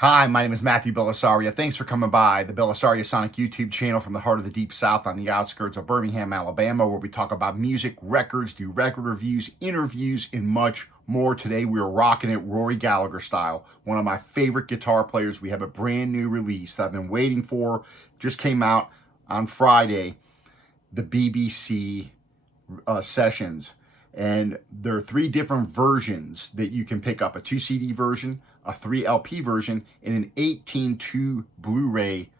Hi, my name is Matthew Bellisario. Thanks for coming by the BellisarioSonic YouTube channel from the heart of the Deep South on the outskirts of Birmingham, Alabama, where we talk about music, records, do record reviews, interviews, and much more. Today we are rocking it Rory Gallagher style. One of my favorite guitar players. We have a brand new release that I've been waiting for. Just came out on Friday, the BBC sessions. And there are 3 different versions that you can pick up: a 2 CD version, a 3 LP version, and an 18:2 Blu-ray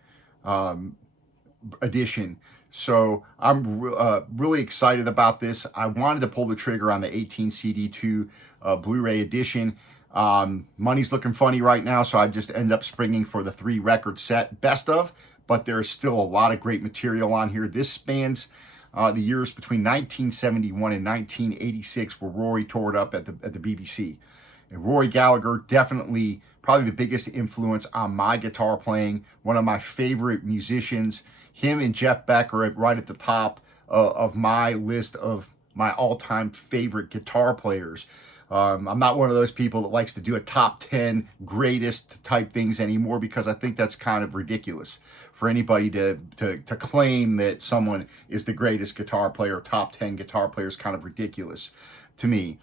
edition. So I'm really excited about this. I wanted to pull the trigger on the 18 CD2 Blu-ray edition. Money's looking funny right now, so I just ended up springing for the 3 record set best of, but there's still a lot of great material on here. This spans the years between 1971 and 1986, where Rory toured up at the BBC. And Rory Gallagher, definitely probably the biggest influence on my guitar playing. One of my favorite musicians. Him and Jeff Beck are right at the top of my list of my all-time favorite guitar players. I'm not one of those people that likes to do a top 10 greatest type things anymore, because I think that's kind of ridiculous for anybody to claim that someone is the greatest guitar player. Top 10 guitar players, kind of ridiculous to me.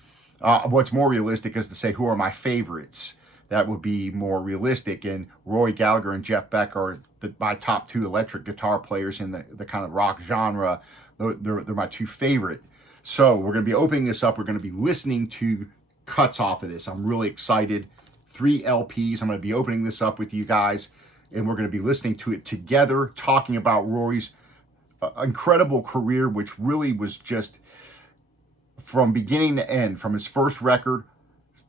What's more realistic is to say, who are my favorites? That would be more realistic. And Rory Gallagher and Jeff Beck are my top 2 electric guitar players in the kind of rock genre. They're my 2 favorite. So we're going to be opening this up. We're going to be listening to cuts off of this. I'm really excited. 3 LPs. I'm going to be opening this up with you guys, and we're going to be listening to it together, talking about Rory's incredible career, which really was just from beginning to end, from his first record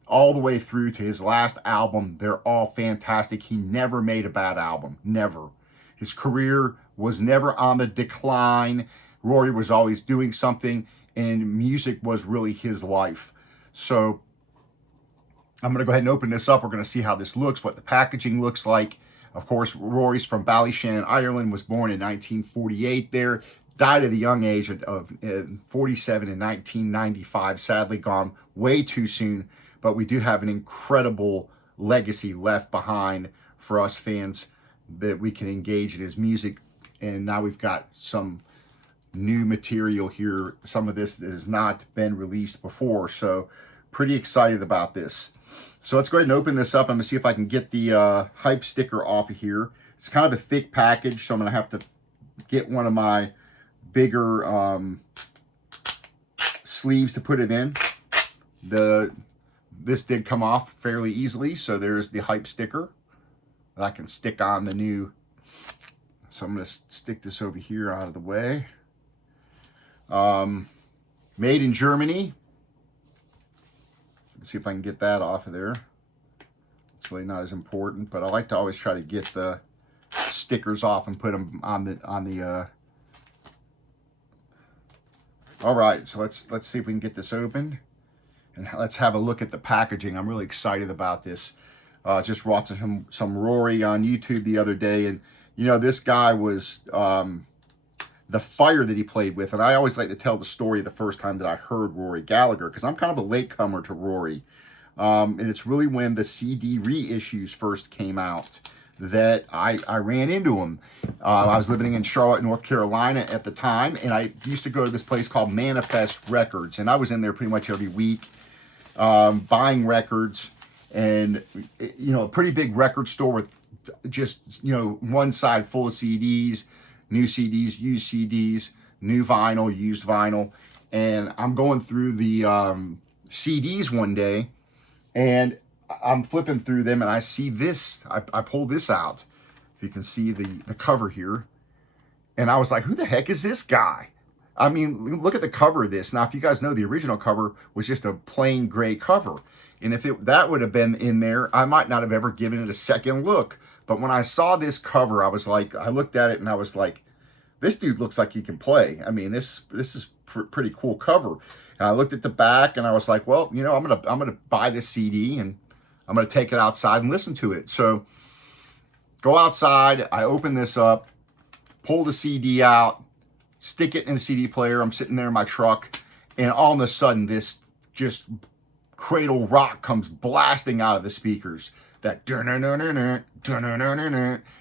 all the way through to his last album. They're all fantastic. He never made a bad album. Never. His career was never on the decline. Rory was always doing something, and music was really his life. So I'm going to go ahead and open this up. We're going to see how this looks, what the packaging looks like. Of course, Rory's from Ballyshannon, Ireland, was born in 1948 there. Died at a young age of 47 in 1995. Sadly gone way too soon. But we do have an incredible legacy left behind for us fans that we can engage in his music. And now we've got some new material here. Some of this has not been released before. So pretty excited about this. So let's go ahead and open this up. I'm going to see if I can get the hype sticker off of here. It's kind of a thick package, so I'm going to have to get one of my bigger sleeves to put it in. This did come off fairly easily, so there's the hype sticker that I can stick on the new. So I'm going to stick this over here out of the way. Made in Germany. Let's see if I can get that off of there. It's really not as important, but I like to always try to get the stickers off and put them on the All right, so let's see if we can get this open, and let's have a look at the packaging. I'm really excited about this. Just watched some Rory on YouTube the other day, and you know, this guy was the fire that he played with. And I always like to tell the story the first time that I heard Rory Gallagher, because I'm kind of a latecomer to Rory. And it's really when the CD reissues first came out that I ran into him. I was living in Charlotte, North Carolina at the time, and I used to go to this place called Manifest Records, and I was in there pretty much every week buying records. And, you know, a pretty big record store with just, you know, one side full of CDs, new CDs, used CDs, new vinyl, used vinyl. And I'm going through the CDs one day, and I'm flipping through them, and I see this. I pull this out. If you can see the cover here. And I was like, who the heck is this guy? I mean, look at the cover of this. Now, if you guys know, the original cover was just a plain gray cover. And if that would have been in there, I might not have ever given it a second look. But when I saw this cover, I was like, I looked at it and I was like, this dude looks like he can play. I mean, this is pretty cool cover. And I looked at the back and I was like, well, you know, I'm gonna buy this CD and I'm gonna take it outside and listen to it. So go outside, I open this up, pull the CD out, stick it in the CD player. I'm sitting there in my truck, and all of a sudden this just Cradle rock comes blasting out of the speakers. that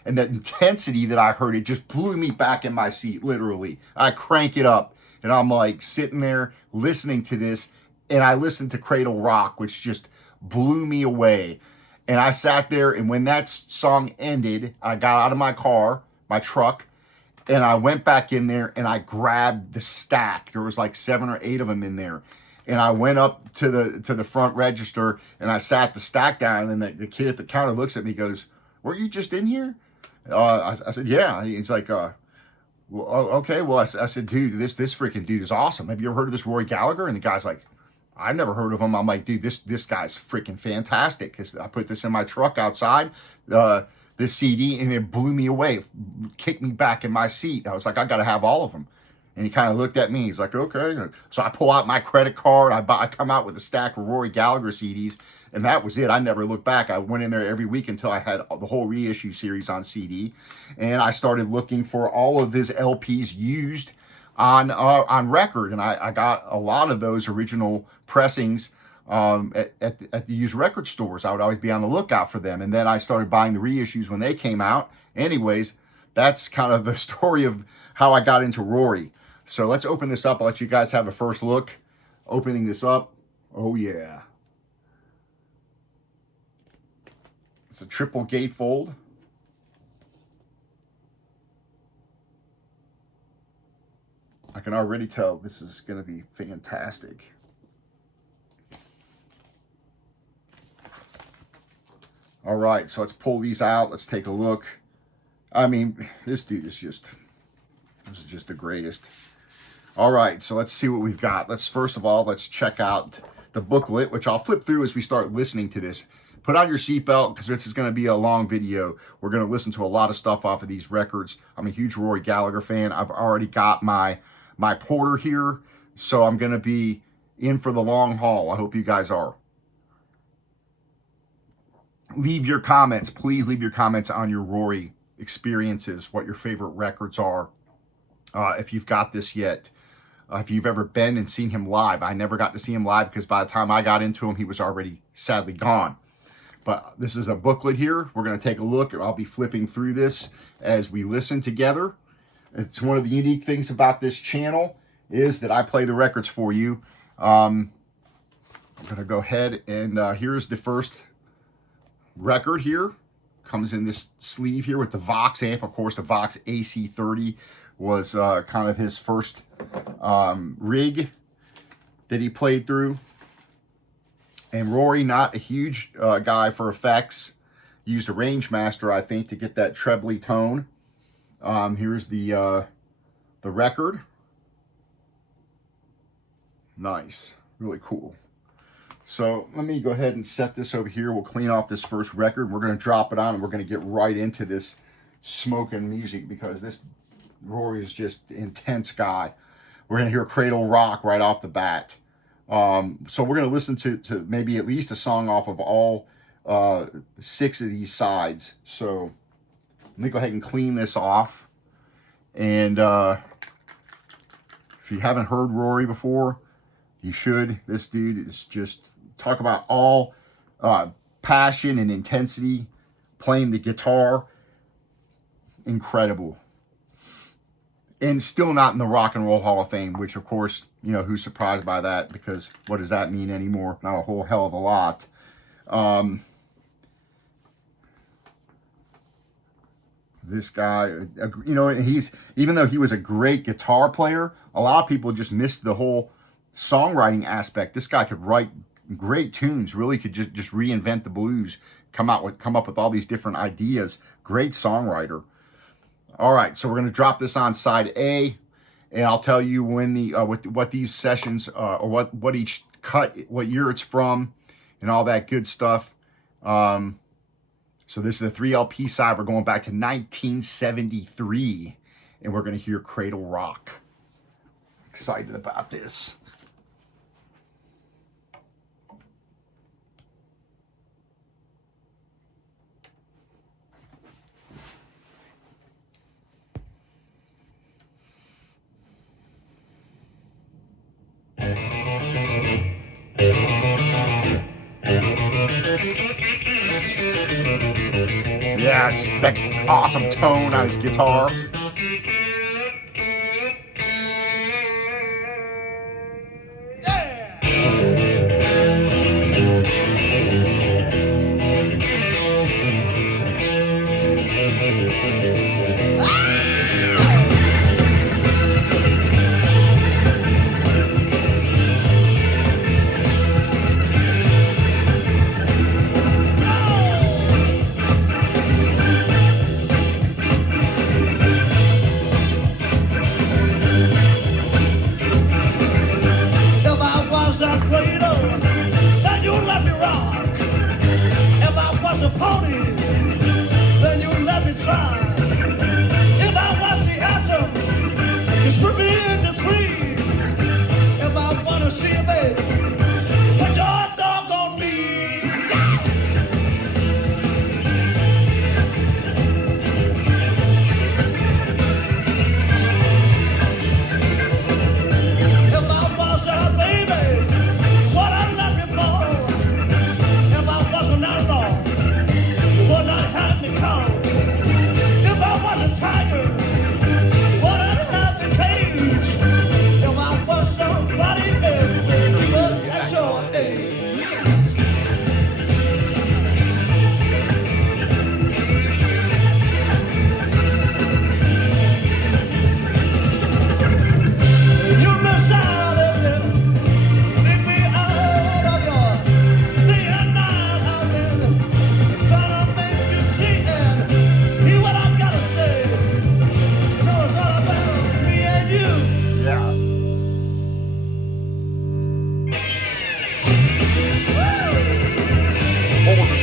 and that intensity that I heard, it just blew me back in my seat, literally. I crank it up, and I'm like sitting there listening to this, and I listened to Cradle Rock, which just blew me away. And I sat there, and when that song ended, I got out of my car, my truck, and I went back in there and I grabbed the stack. There was like 7 or 8 of them in there. And I went up to the front register and I sat the stack down, and the kid at the counter looks at me and goes, "Were you just in here?" I said, "Yeah." He's like, well, okay. Well, I said, "Dude, this freaking dude is awesome. Have you ever heard of this Rory Gallagher?" And the guy's like, "I've never heard of him." I'm like, "Dude, this guy's freaking fantastic." Because I put this in my truck outside, this CD, and it blew me away. It kicked me back in my seat. I was like, "I got to have all of them." And he kind of looked at me. He's like, "Okay." So I pull out my credit card. I come out with a stack of Rory Gallagher CDs, and that was it. I never looked back. I went in there every week until I had the whole reissue series on CD, and I started looking for all of his LPs used on record, and I got a lot of those original pressings at the used record stores. I would always be on the lookout for them, and then I started buying the reissues when they came out. Anyways, that's kind of the story of how I got into Rory. So let's open this up. I'll let you guys have a first look. Opening this up. Oh yeah. It's a triple gatefold. I can already tell this is going to be fantastic. All right, so let's pull these out. Let's take a look. I mean, this dude is just the greatest. All right, so let's see what we've got. First of all, let's check out the booklet, which I'll flip through as we start listening to this. Put on your seatbelt, because this is going to be a long video. We're going to listen to a lot of stuff off of these records. I'm a huge Rory Gallagher fan. I've already got my Porter here, so I'm going to be in for the long haul. I hope you guys are. Leave your comments. Please leave your comments on your Rory experiences, what your favorite records are. If you've got this yet. If you've ever been and seen him live. I never got to see him live because by the time I got into him, he was already sadly gone. But this is a booklet here. We're going to take a look. I'll be flipping through this as we listen together. It's one of the unique things about this channel is that I play the records for you. I'm going to go ahead and here's the first record here. Comes in this sleeve here with the Vox amp. Of course, the Vox AC30 was kind of his first rig that he played through. And Rory, not a huge guy for effects, used a Rangemaster, I think, to get that trebly tone. Here's the record. Nice, really cool. So let me go ahead and set this over here. We'll clean off this first record. We're going to drop it on, and we're going to get right into this smoking music because this Rory is just an intense guy. We're going to hear Cradle Rock right off the bat. So we're going to listen to maybe at least a song off of all 6 of these sides. So let me go ahead and clean this off. And if you haven't heard Rory before, you should. This dude is just, talk about all passion and intensity, playing the guitar. Incredible. And still not in the Rock and Roll Hall of Fame, which, of course, you know, who's surprised by that? Because what does that mean anymore? Not a whole hell of a lot. This guy, you know, even though he was a great guitar player, a lot of people just missed the whole songwriting aspect. This guy could write great tunes, really could just reinvent the blues, come up with all these different ideas. Great songwriter. All right, so we're going to drop this on side A, and I'll tell you when the what these sessions or what each cut, what year it's from, and all that good stuff. So this is the 3 LP side. We're going back to 1973, and we're going to hear Cradle Rock. Excited about this. Yeah, it's that awesome tone on his guitar.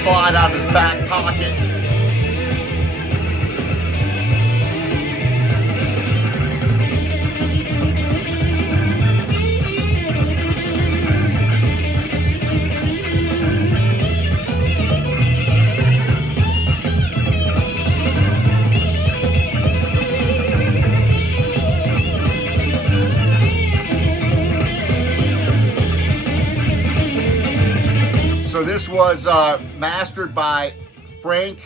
Slide out of his back pocket. So this was mastered by Frank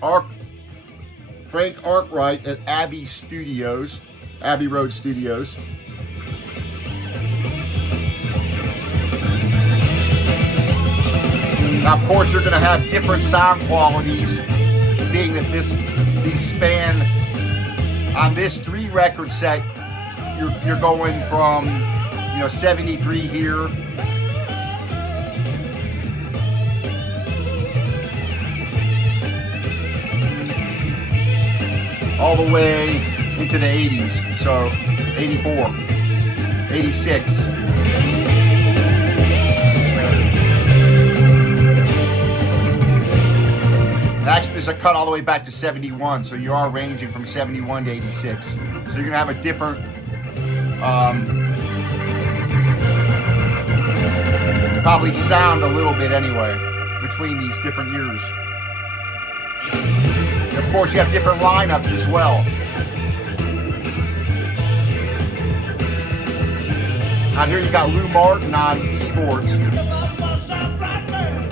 Arkwright at Abbey Road Studios. Now, of course, you're going to have different sound qualities, being that these span on this 3-record set. You're going from 73 here. All the way into the 80s, so 84, 86. Actually, there's a cut all the way back to 71, so you are ranging from 71 to 86. So you're gonna have a different, probably sound a little bit anyway, between these different years. Of course, you have different lineups as well. Out here you got Lou Martin on keyboards.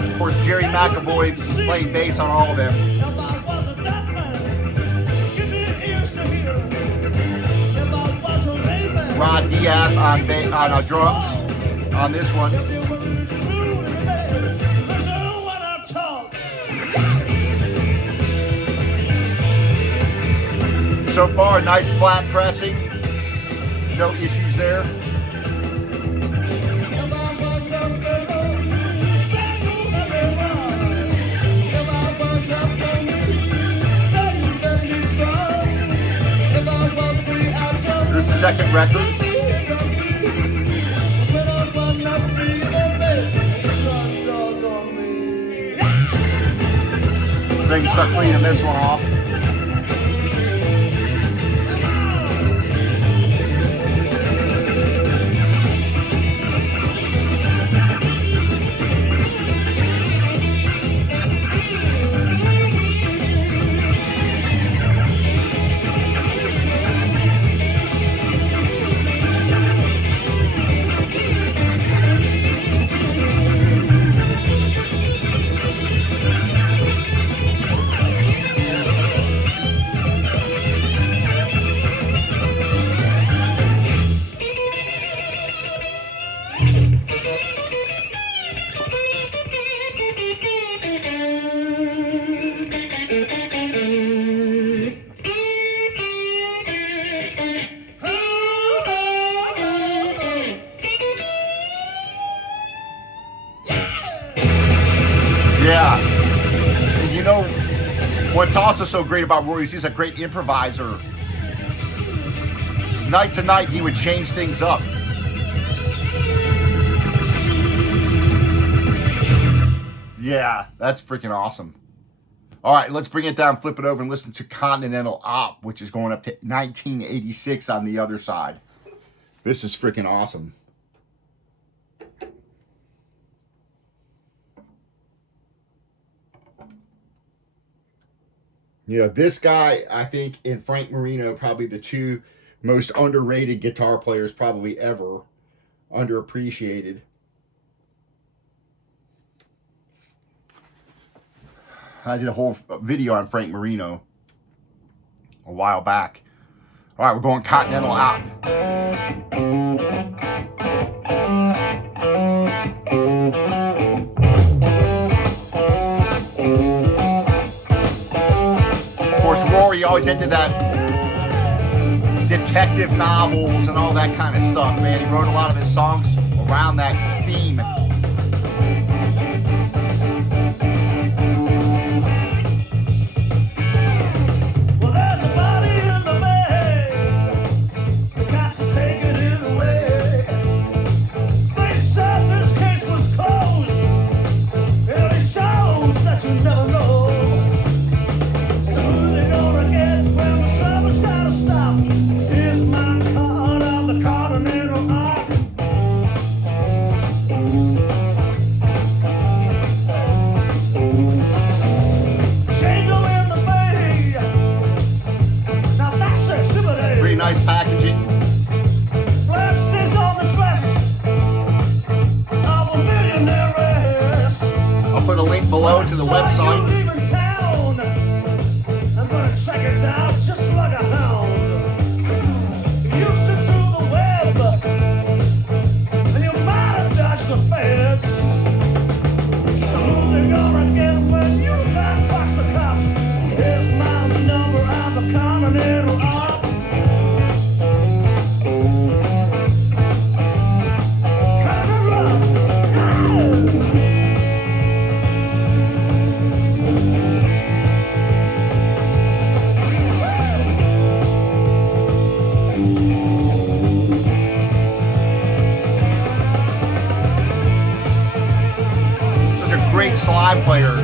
Of course, Jerry McAvoy playing bass on all of them. Rod Diaz on drums on this one. So far, nice flat pressing. No issues there. Here's the second record. Then you start cleaning this one off. what's also so great about Rory is he's a great improviser. Night to night, he would change things up. Yeah, that's freaking awesome. All right, let's bring it down, flip it over, and listen to Continental Op, which is going up to 1986 on the other side. This is freaking awesome. You know, this guy, I think, and Frank Marino, probably the two most underrated guitar players probably ever. Underappreciated. I did a whole video on Frank Marino a while back. All right, we're going Continental Op. Of course, Rory always into that detective novels and all that kind of stuff, man. He wrote a lot of his songs around that theme. Nice packaging. I'll put a link below to the website. I'm gonna check it out just like a hound. Used to do the web, and you might have dodged the feds. Soon they're gonna get when you back box the cops. Here's my number on the Continental Op. Great slide player.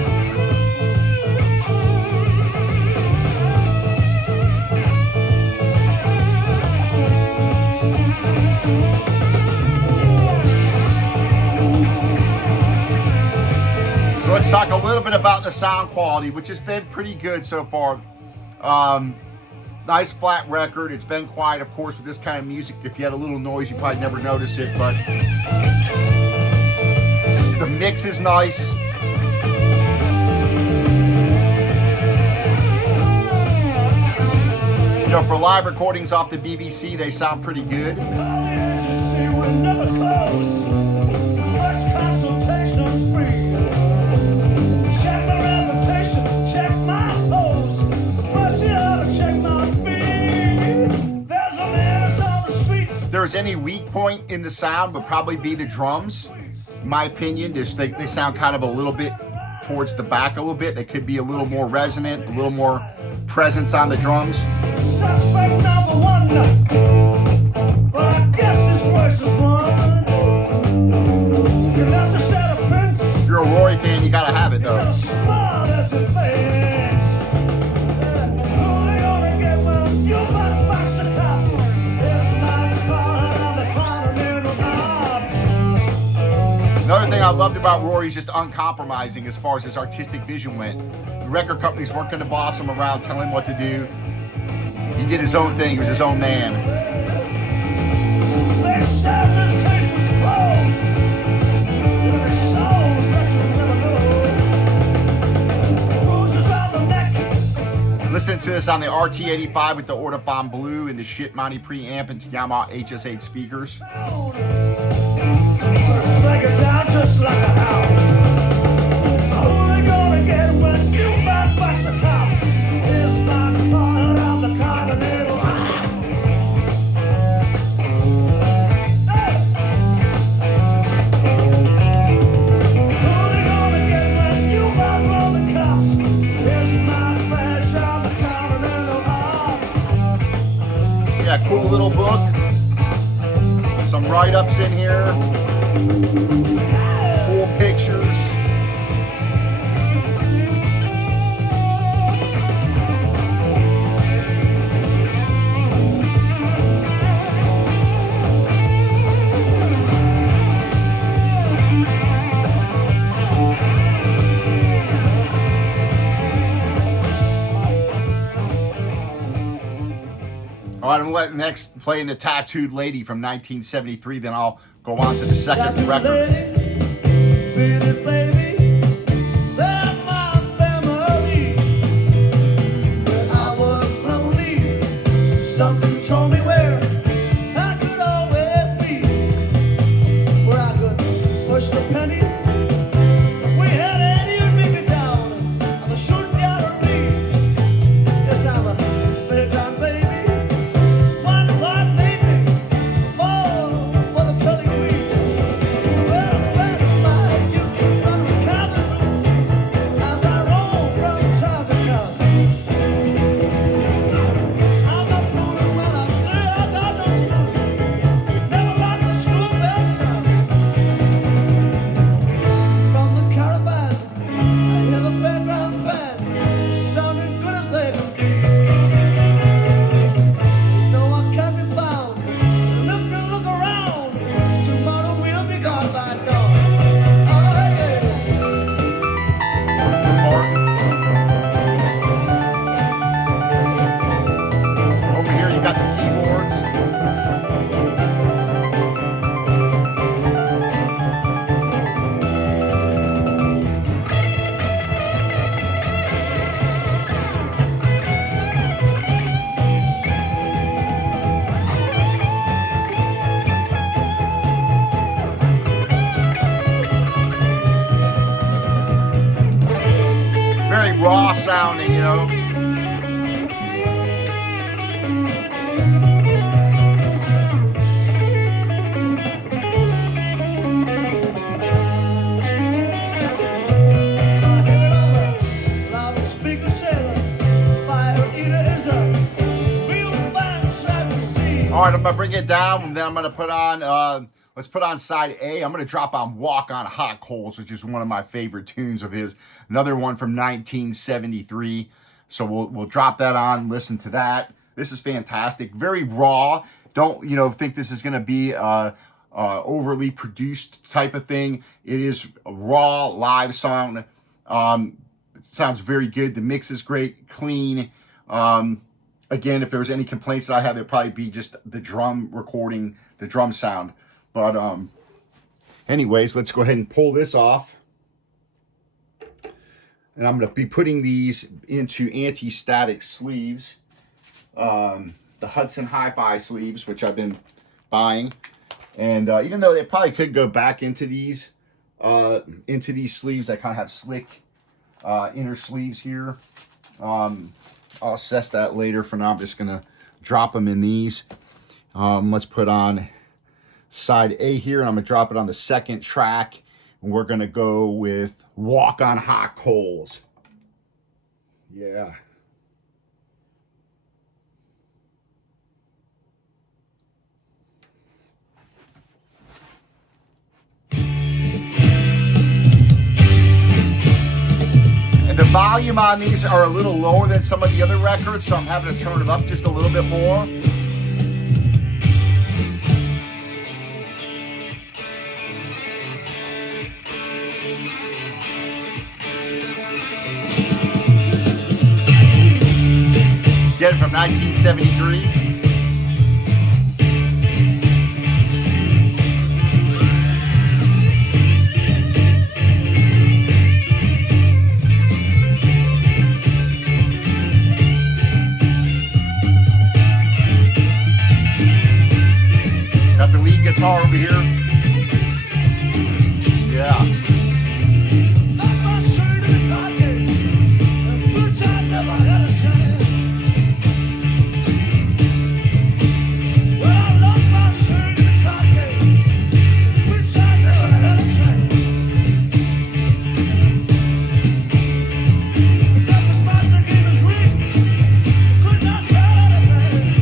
So let's talk a little bit about the sound quality, which has been pretty good so far. Nice flat record. It's been quiet, of course, with this kind of music. If you had a little noise, you probably never notice it, but the mix is nice. You know, for live recordings off the BBC, they sound pretty good. If there's any weak point in the sound, would probably be the drums. In my opinion, they sound kind of a little bit towards the back a little bit. They could be a little more resonant, a little more presence on the drums. Suspect number one, but I guess his voice is wrong. You have to set a prince. If you're a Rory fan, you gotta have it though. It's as smart as it thinks. Only gonna get well, you might box the cops. There's my car on the Continental Op. Another thing I loved about Rory is just uncompromising as far as his artistic vision went. The record companies weren't going to boss him around, tell him what to do. He did his own thing. He was his own man. They said this case was closed. There souls that you never know. Bruises around the neck. Listening to this on the RT85 with the Ortofon Blue and the shit Monty preamp and Yamaha HS8 speakers. Break it down just like a hound. So who they gonna get when you back box the cops? Here's my car around the Continental Op. Hey! Who they gonna get when you back on the cops? Here's my flag little book. Some write-ups in here. Cool pictures. All right, I'm gonna let next play in the Tattooed Lady from 1973, then I'll go on to the second record. Something told me where I could always be, where I could push the penny. We had Eddie and Ricky down on the shooting gallery. Yes, I'm a playground baby. One what made me fall for the Kelly Queen. Well, it's better by you from the cabin as I roll from town to town. I'm not fooling when I say I got no screw. Never like the school bell sound. From the caravan, I hear the background band sounding good as they can be. No, I can't be found. Look around. Tomorrow we'll be gone by dawn. Oh yeah. Martin. Over here you got the keyboards. Very raw sounding, you know. All right, I'm gonna bring it down, and then I'm gonna put on. Let's put on side A. I'm gonna drop on "Walk on Hot Coals," which is one of my favorite tunes of his. Another one from 1973. So we'll drop that on. Listen to that. This is fantastic. Very raw. Don't think this is gonna be overly produced type of thing. It is a raw live song. It sounds very good. The mix is great, clean. Again, if there was any complaints that I have, it'd probably be just the drum recording, the drum sound. But anyways, let's go ahead and pull this off. And I'm going to be putting these into anti-static sleeves. The Hudson Hi-Fi sleeves, which I've been buying. And even though they probably could go back into these sleeves that kind of have slick inner sleeves here. I'll assess that later. For now, I'm just going to drop them in these. Let's put on side A here, and I'm going to drop it on the second track. And we're going to go with "Walk on Hot Coals." Yeah. The volume on these are a little lower than some of the other records, so I'm having to turn it up just a little bit more. Again, from 1973. Guitar over here. Yeah. Lost my shirt in the pocket. A good time never had a chance. Well, I lost my shirt in the pocket. Good time never had a chance. The never spot the game is rigged. Could not tell anything.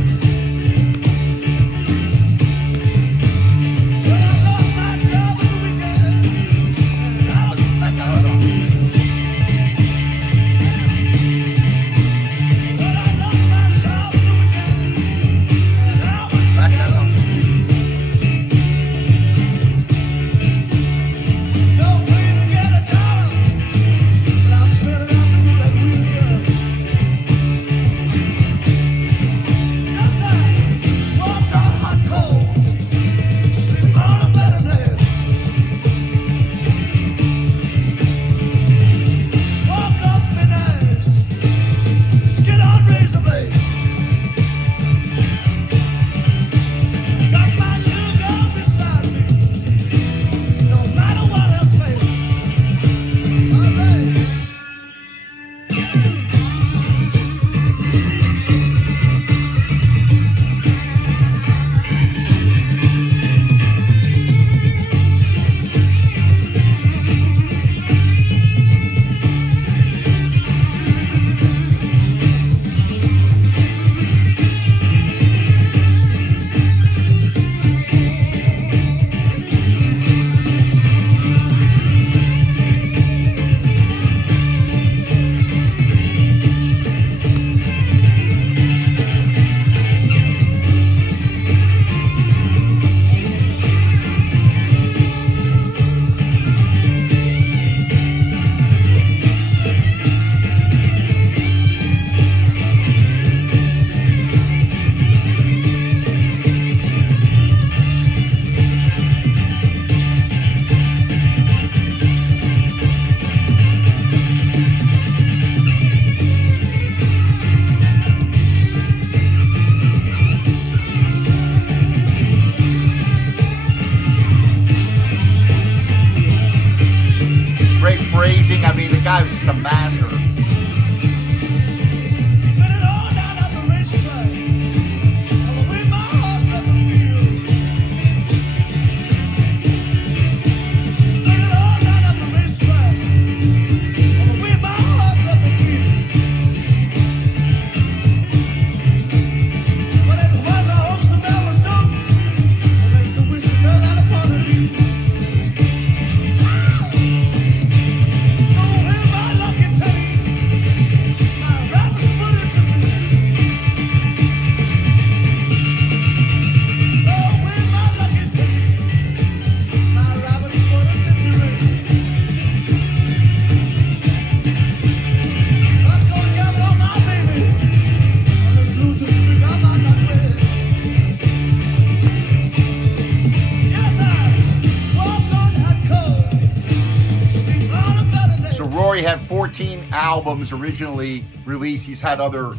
14 albums originally released. He's had other,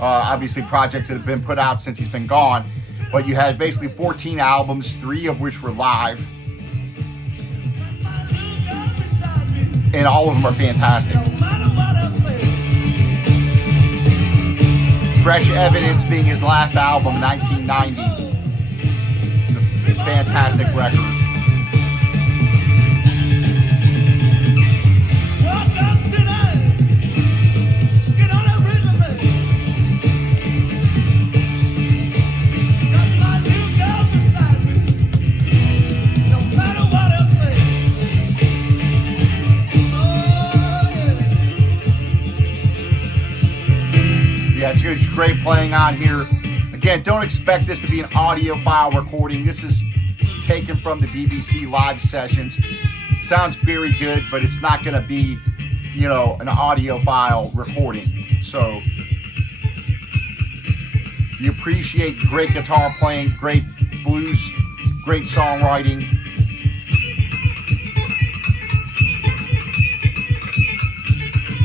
obviously, projects that have been put out since he's been gone. But you had basically 14 albums, 3 of which were live. And all of them are fantastic. Fresh Evidence being his last album, 1990. It's a fantastic record. Yeah, it's great playing on here. Again, don't expect this to be an audiophile recording. This is taken from the BBC live sessions. It sounds very good, but it's not going to be, you know, an audiophile recording. So, if you appreciate great guitar playing, great blues, great songwriting,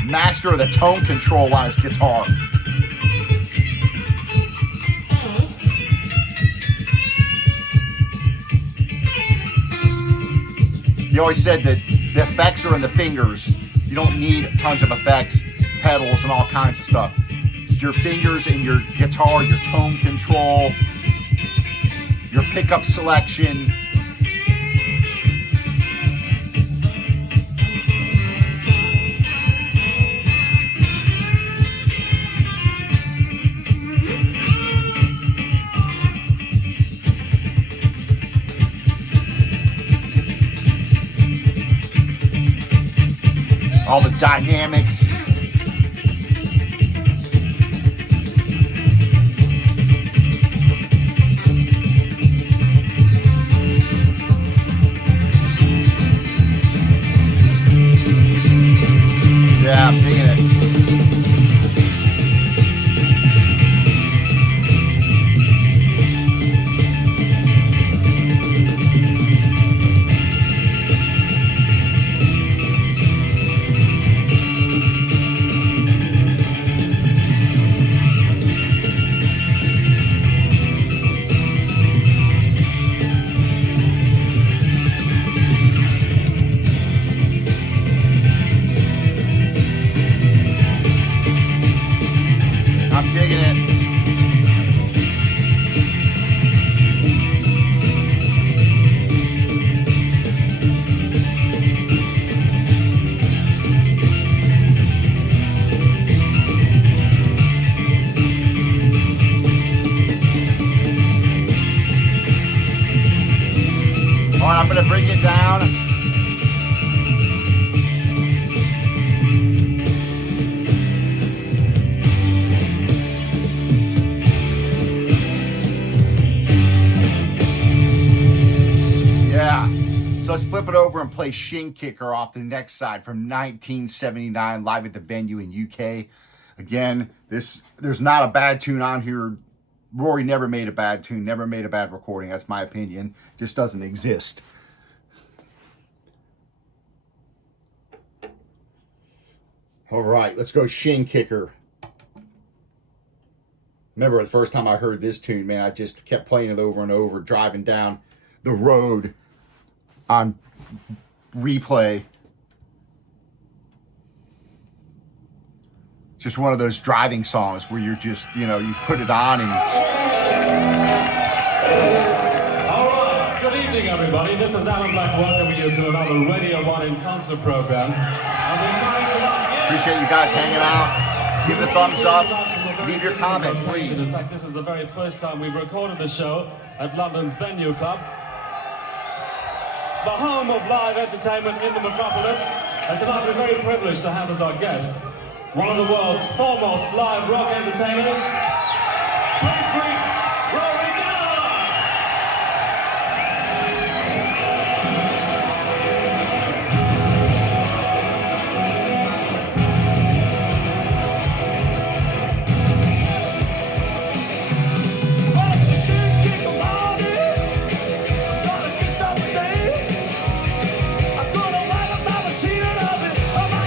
master of the tone control on his guitar. He always said that the effects are in the fingers. You don't need tons of effects, pedals, and all kinds of stuff. It's your fingers and your guitar, your tone control, your pickup selection. All the dynamics. Yeah, I'm digging it. I'm going to bring it down. Yeah. So let's flip it over and play Shin Kicker off the next side from 1979, live at the venue in UK. Again, there's not a bad tune on here. Rory never made a bad tune, never made a bad recording. That's my opinion. Just doesn't exist. All right, let's go Shin Kicker. Remember the first time I heard this tune, man, I just kept playing it over and over, driving down the road on replay. Just one of those driving songs where you're just, you know, you put it on and... All right, good evening, everybody. This is Alan Black welcoming you to another Radio 1 in Concert program. Appreciate you guys hanging out. Give it a thumbs up. Leave your comments, please. In fact, this is the very first time we've recorded the show at London's Venue Club, the home of live entertainment in the metropolis. And tonight we're very privileged to have as our guest one of the world's foremost live rock entertainers, please greet Rory Gallagher! Well, it's a Shin Kicker party. I'm gonna kiss up the day. I'm gonna wipe up my machine of it. Oh my.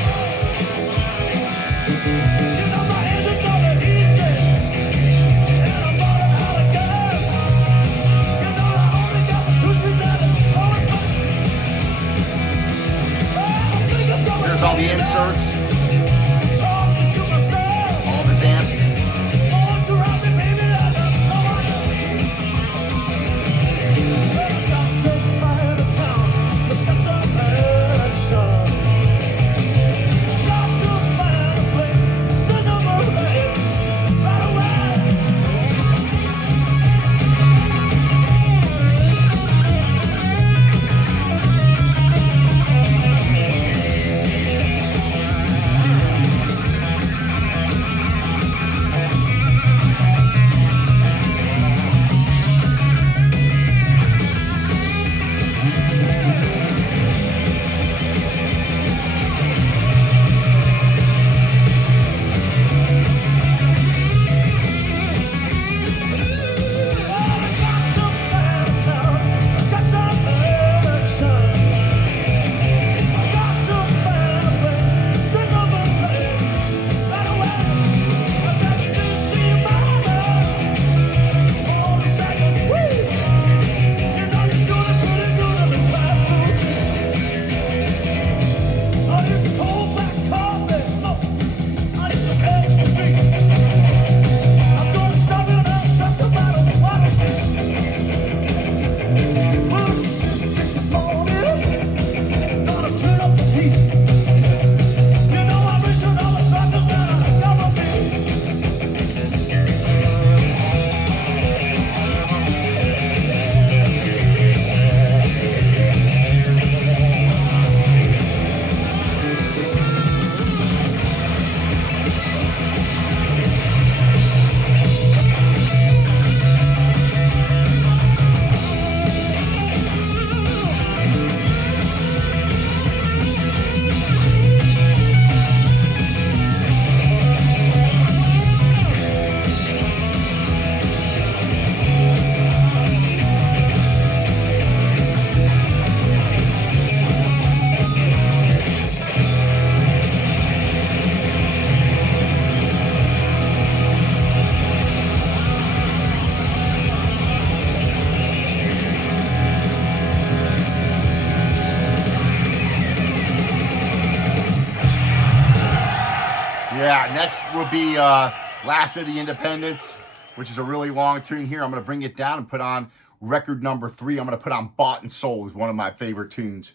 Next will be Last of the Independents, which is a really long tune here. I'm going to bring it down and put on record number 3. I'm going to put on Bought and Sold, is one of my favorite tunes.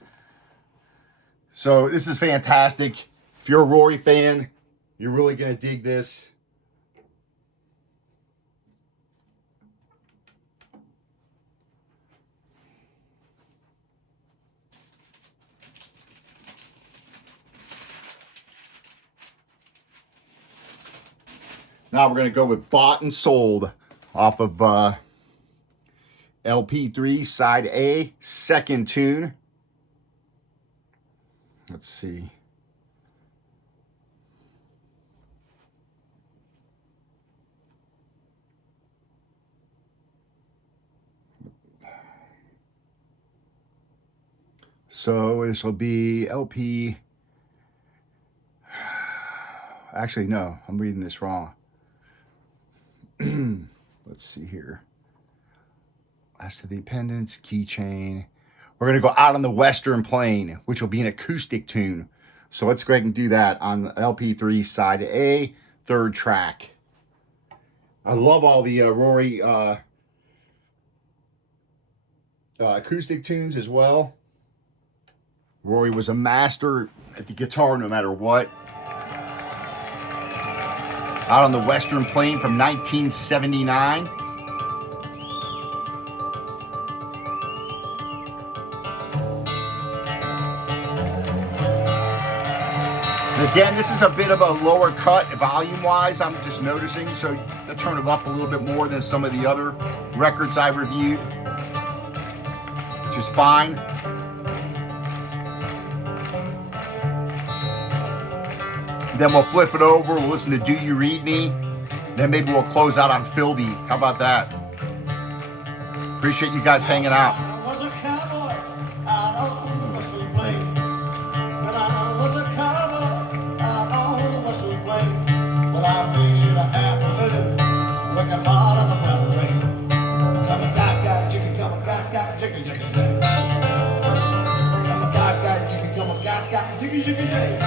So this is fantastic. If you're a Rory fan, you're really going to dig this. Now we're going to go with Bought and Sold off of LP3, side A, second tune. Let's see. So this will be LP. Actually, no, I'm reading this wrong. Let's see here. Last of the Independents, Keychain. We're going to go Out on the Western Plain, which will be an acoustic tune. So let's go ahead and do that on LP3, side A, third track. I love all the Rory acoustic tunes as well. Rory was a master at the guitar no matter what. Out on the Western Plain from 1979. And again, this is a bit of a lower cut volume-wise, I'm just noticing, so to turn it up a little bit more than some of the other records I reviewed, which is fine. Then we'll flip it over, we'll listen to Do You Read Me, then maybe we'll close out on Philby. How about that? Appreciate you guys hanging out. I was a cowboy out on the Western Plain. When I was a cowboy out on the Western Plain. But I made a half a million working hard on the mountain rain. Come a gaga, jiggy, come a gaga, jiggy, jiggy, jiggy. Come a gaga, jiggy, come a gaga, jiggy, jiggy, jiggy.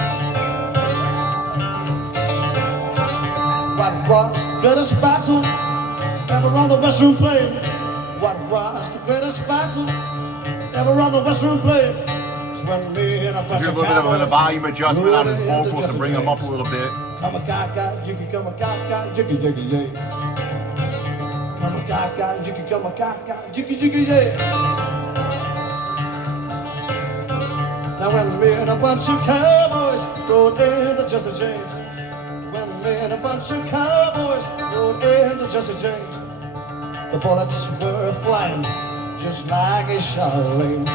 What was the greatest battle ever on the Western Plain? What was the greatest battle ever on the Western Plain? It's when me and a French Hear a little bit of a volume adjustment on his vocals to bring them up a little bit. Come a gaga, jiggy, come a gaga, jiggy, jiggy, jiggy. Come a gaga, jiggy, come a gaga, jiggy, jiggy, jiggy. Now when me and a bunch of cowboys rode into Jesse James. When me and a bunch of cowboys rode into Jesse James. The bullets were flying just like a Charlene.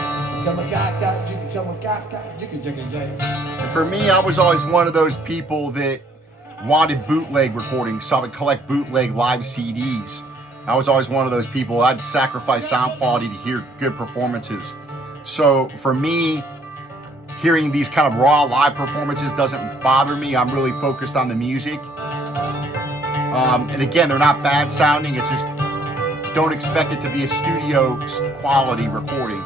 Come a gaga, jiggy, come a gaga, jiggy, jiggy, jiggy. And for me, I was always one of those people that wanted bootleg recordings, so I would collect bootleg live CDs. I was always one of those people. I'd sacrifice sound quality to hear good performances. So for me, hearing these kind of raw live performances doesn't bother me. I'm really focused on the music. And again, they're not bad sounding. It's just, don't expect it to be a studio quality recording.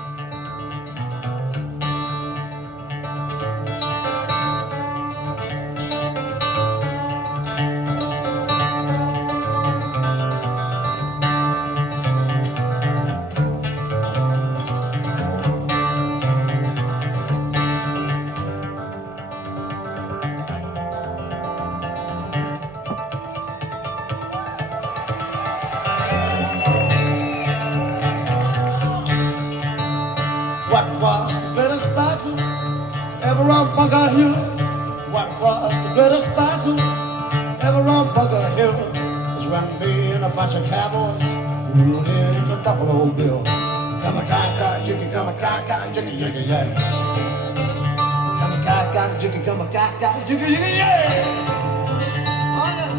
What was the greatest battle ever on Bunker Hill? What was the greatest battle ever on Bunker Hill? It's when me and a bunch of cowboys rode into Buffalo Bill. Come a gaga, jiggy, come a gaga, jiggy, jiggy, yeah. Come a gaga, jiggy, come a gaga, jiggy, jiggy, yeah. Oh yeah.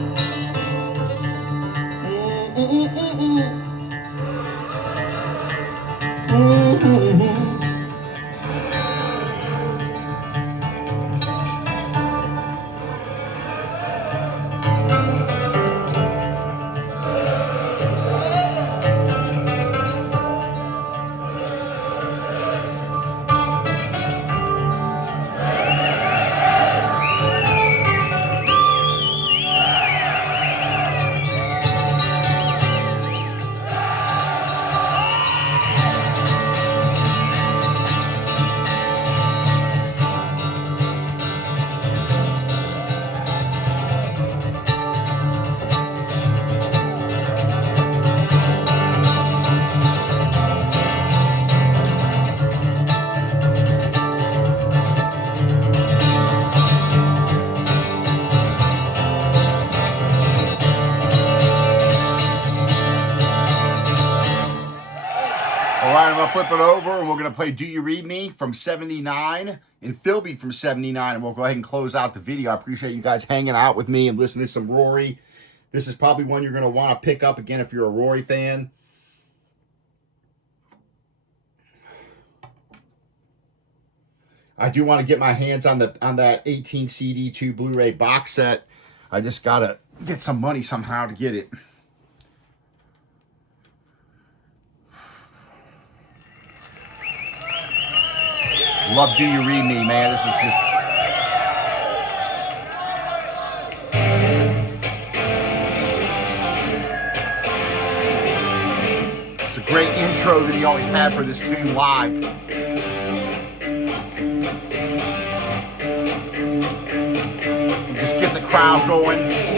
I'm going to flip it over and we're going to play Do You Read Me from 79 and Philby from 79. And we'll go ahead and close out the video. I appreciate you guys hanging out with me and listening to some Rory. This is probably one you're going to want to pick up again if you're a Rory fan. I do want to get my hands on that 18 CD 2 Blu-ray box set. I just got to get some money somehow to get it. Love Do You Read Me, man. This is just... It's a great intro that he always had for this tune live. You just get the crowd going.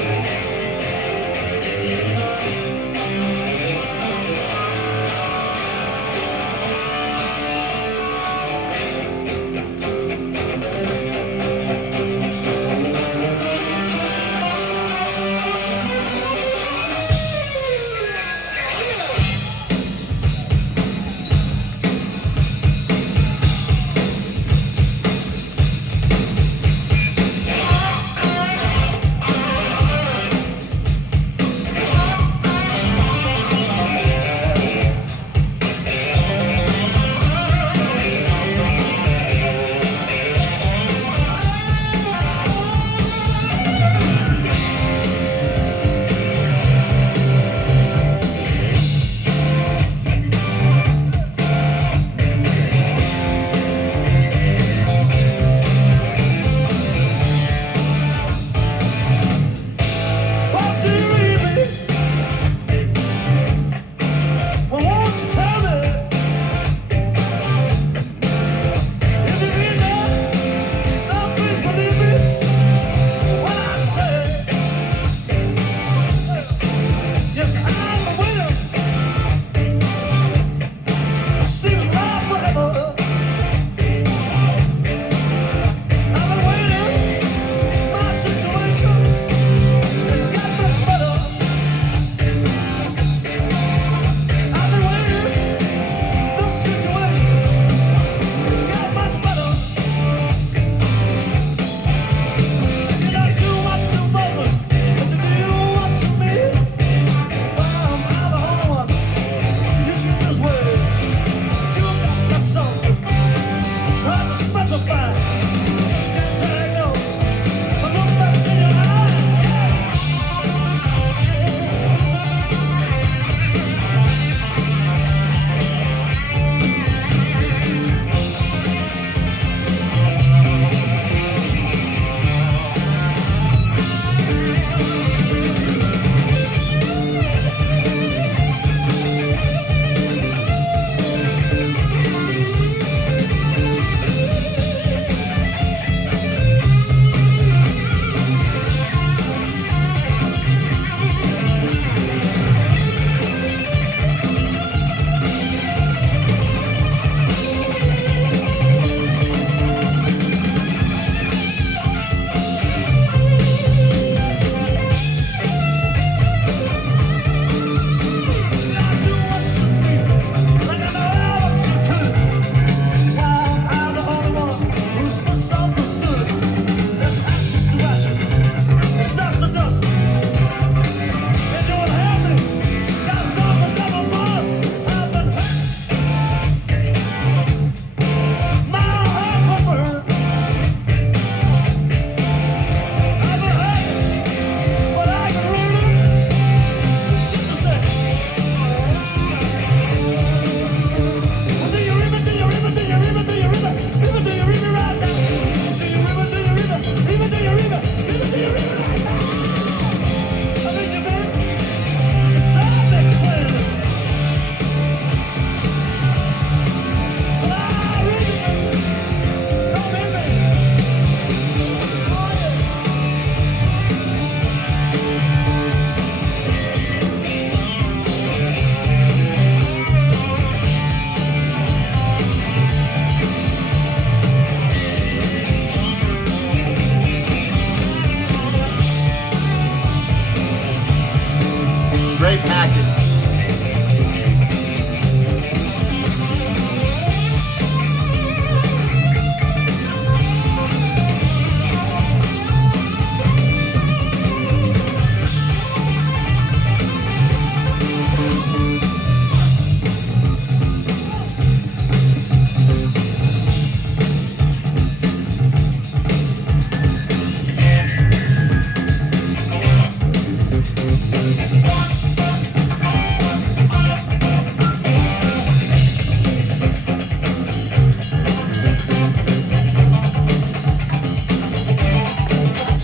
Great package.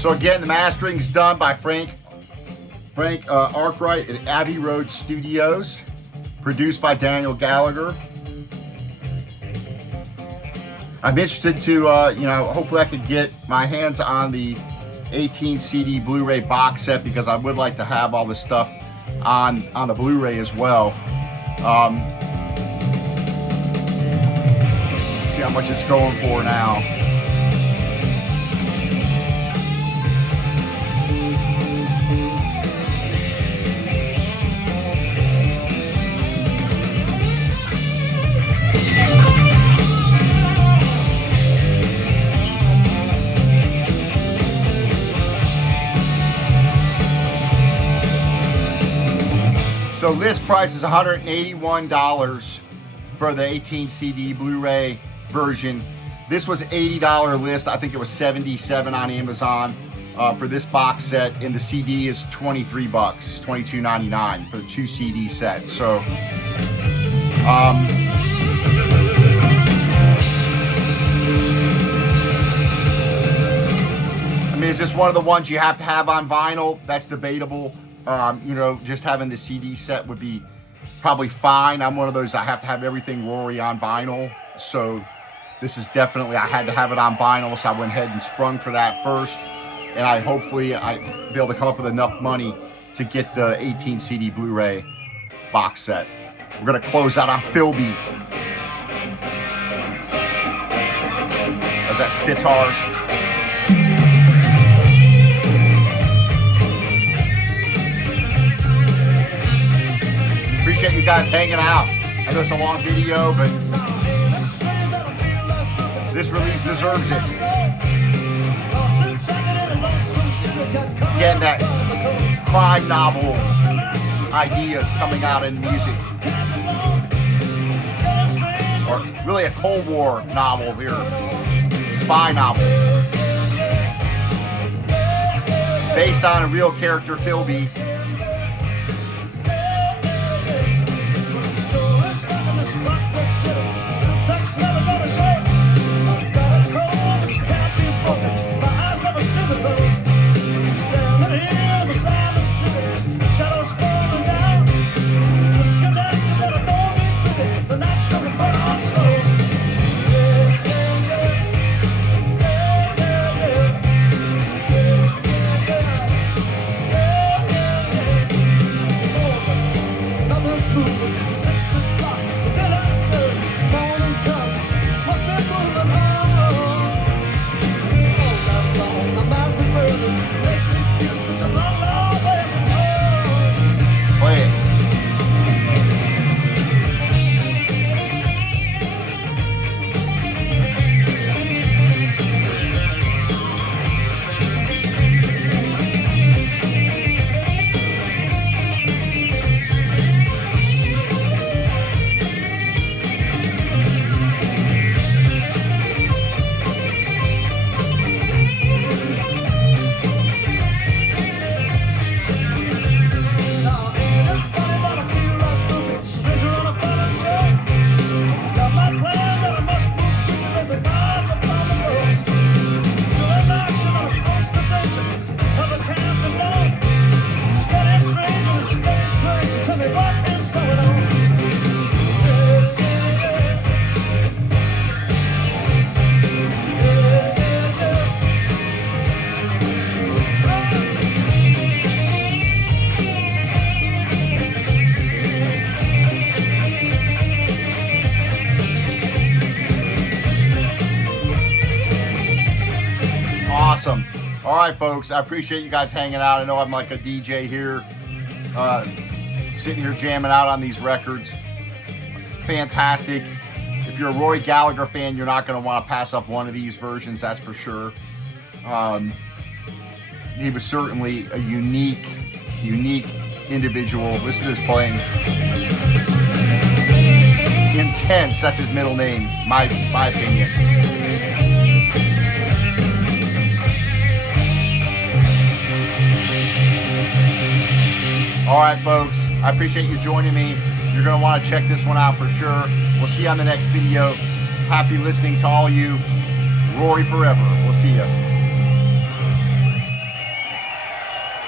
So again, the mastering's done by Frank Arkwright at Abbey Road Studios, produced by Daniel Gallagher. I'm interested to, hopefully I could get my hands on the 18 CD Blu-ray box set, because I would like to have all this stuff on the Blu-ray as well. Let's see how much it's going for now. So list price is $181 for the 18 CD Blu-ray version. This was $80 list. I think it was $77 on Amazon for this box set, and the CD is $23, $22.99 for the 2 CD set. So I mean, is this one of the ones you have to have on vinyl? That's debatable. Just having the CD set would be probably fine. I'm one of those, I have to have everything Rory on vinyl. So this is definitely, I had to have it on vinyl. So I went ahead and sprung for that first. And hopefully I'll be able to come up with enough money to get the 18 CD Blu-ray box set. We're going to close out on Philby. As that sitars. Appreciate you guys hanging out. I know it's a long video, but this release deserves it. Again, that crime novel ideas coming out in music. Or really a Cold War novel here. Spy novel. Based on a real character, Philby. Awesome. All right, folks, I appreciate you guys hanging out. I know I'm like a DJ here, sitting here jamming out on these records. Fantastic. If you're a Rory Gallagher fan, you're not going to want to pass up one of these versions, that's for sure. He was certainly a unique individual. Listen to this playing. Intense, that's his middle name, my opinion. All right, folks, I appreciate you joining me. You're going to want to check this one out for sure. We'll see you on the next video. Happy listening to all you. Rory forever. We'll see you.